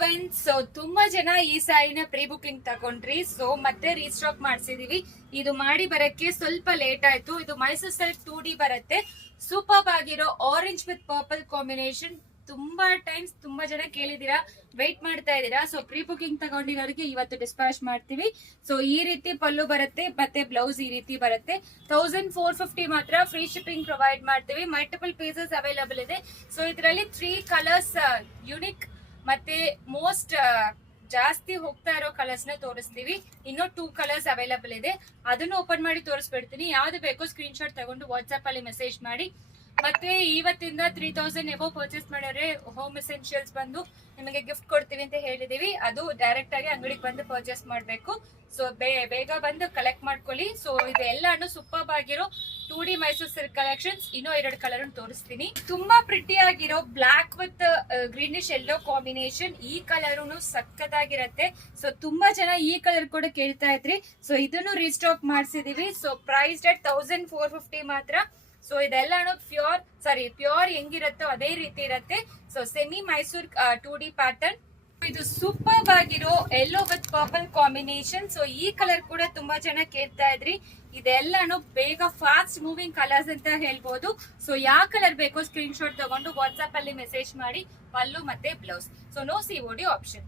Everyone. So ತುಂಬಾ ಜನ ಈ ಸ್ಯಾರಿನ ಪ್ರೀ ಬುಕಿಂಗ್ ತಗೊಂಡ್ರಿ. ಸೊ ಮತ್ತೆ ರೀಸ್ಟಾಕ್ ಮಾಡ್ಸಿದೀವಿ. ಇದು ಮಾಡಿ ಬರಕ್ಕೆ ಸ್ವಲ್ಪ ಲೇಟ್ ಆಯ್ತು. ಇದು ಮೈಸೂರ್ ಸಿಲ್ಕ್ 2D ಬರುತ್ತೆ. ಸೂಪರ್ ಆಗಿರೋ ಆರೆಂಜ್ ವಿತ್ ಪರ್ಪಲ್ ಕಾಂಬಿನೇಷನ್. ತುಂಬಾ ಜನ ಕೇಳಿದೀರಾ, ವೇಟ್ ಮಾಡ್ತಾ ಇದೀರಾ. ಸೊ ಪ್ರೀ ಬುಕಿಂಗ್ ತಗೊಂಡಿರೋರಿಗೆ ಇವತ್ತು ಡಿಸ್ಪ್ಯಾಚ್ ಮಾಡ್ತೀವಿ. ಸೊ ಈ ರೀತಿ ಪಲ್ಲು ಬರುತ್ತೆ, ಮತ್ತೆ ಬ್ಲೌಸ್ ಈ ರೀತಿ ಬರುತ್ತೆ. 1450 ಮಾತ್ರ ಫ್ರೀ ಶಿಪ್ಪಿಂಗ್ ಪ್ರೊವೈಡ್ ಮಾಡ್ತೀವಿ. ಮಲ್ಟಿಪಲ್ ಪೀಸಸ್ ಅವೈಲಬಲ್ ಇದೆ. ಸೊ ಇದರಲ್ಲಿ 3 ಕಲರ್ಸ್ ಯುನಿಕ್ ಮತ್ತೆ ಮೋಸ್ಟ್ ಜಾಸ್ತಿ ಹೋಗ್ತಾ ಇರೋ ಕಲರ್ಸ್ ನ ತೋರಿಸ್ತೀವಿ. ಇನ್ನೂ 2 ಕಲರ್ಸ್ ಅವೈಲಬಲ್ ಇದೆ. ಅದನ್ನು ಓಪನ್ ಮಾಡಿ ತೋರಿಸ್ಬಿಡ್ತೀನಿ. ಯಾವ್ದು ಬೇಕೋ ಸ್ಕ್ರೀನ್ ಶಾಟ್ ತಗೊಂಡು ವಾಟ್ಸ್ಆಪ್ ಅಲ್ಲಿ ಮೆಸೇಜ್ ಮಾಡಿ. ಮತ್ತೆ ಇವತ್ತಿಂದ 3000 ಎಬೋ ಪರ್ಚೇಸ್ ಮಾಡಿದ್ರೆ ಹೋಮ್ ಎಸೆನ್ಷಿಯಲ್ಸ್ ಬಂದು ನಿಮಗೆ ಗಿಫ್ಟ್ ಕೊಡ್ತೀವಿ ಅಂತ ಹೇಳಿದೀವಿ. ಅದು ಡೈರೆಕ್ಟ್ ಆಗಿ ಅಂಗಡಿಗೆ ಬಂದು ಪರ್ಚೇಸ್ ಮಾಡ್ಬೇಕು. ಸೊ ಬೇಗ ಬಂದು ಕಲೆಕ್ಟ್ ಮಾಡ್ಕೊಳ್ಳಿ. ಸೊ ಇದೆಲ್ಲಾನು ಸೂಪರ್ ಆಗಿರೋ 2D ಮೈಸೂರ್ ಸಿಲ್ಕ್ ಕಲೆಕ್ಷನ್ಸ್. ಇನ್ನೂ 2 ಕಲರ್ ತೋರಿಸ್ತೀನಿ. ತುಂಬಾ ಪ್ರಿಟಿ ಆಗಿರೋ block with greenish yellow combination. ಈ ಕಲರ್ ಸಕ್ಕತ್ತಾಗಿರತ್ತೆ. ಸೊ ತುಂಬಾ ಜನ ಈ ಕಲರ್ ಕೂಡ ಕೇಳ್ತಾ ಇದ್ರಿ. ಸೊ ಇದನ್ನು ರೀಸ್ಟಾಕ್ ಮಾಡಿಸಿದೀವಿ. ಸೊ ಪ್ರೈಸ್ ರೇಟ್ 1450 ಮಾತ್ರ. ಸೊ ಇದೆಲ್ಲಾನು ಪ್ಯೂರ್ ಹೆಂಗಿರುತ್ತೋ ಅದೇ ರೀತಿ ಇರತ್ತೆ. So semi Mysore 2D pattern. ಇದು ಸೂಪರ್ ಆಗಿರೋ yellow with purple combination. So ಈ ಕಲರ್ ಕೂಡ ತುಂಬಾ ಜನ ಕೇಳ್ತಾ ಇದ್ರಿ. ಇದೆಲ್ಲಾನು ಬೇಗ ಫಾಸ್ಟ್ ಮೂವಿಂಗ್ ಕಲರ್ಸ್ ಅಂತ ಹೇಳ್ಬೋದು. ಸೊ ಯಾವ ಕಲರ್ ಬೇಕೋ ಸ್ಕ್ರೀನ್ ಶಾಟ್ ತಗೊಂಡು ವಾಟ್ಸ್ಆಪ್ ಅಲ್ಲಿ ಮೆಸೇಜ್ ಮಾಡಿ. ಪಲ್ಲು ಮತ್ತೆ blouse. So no COD option.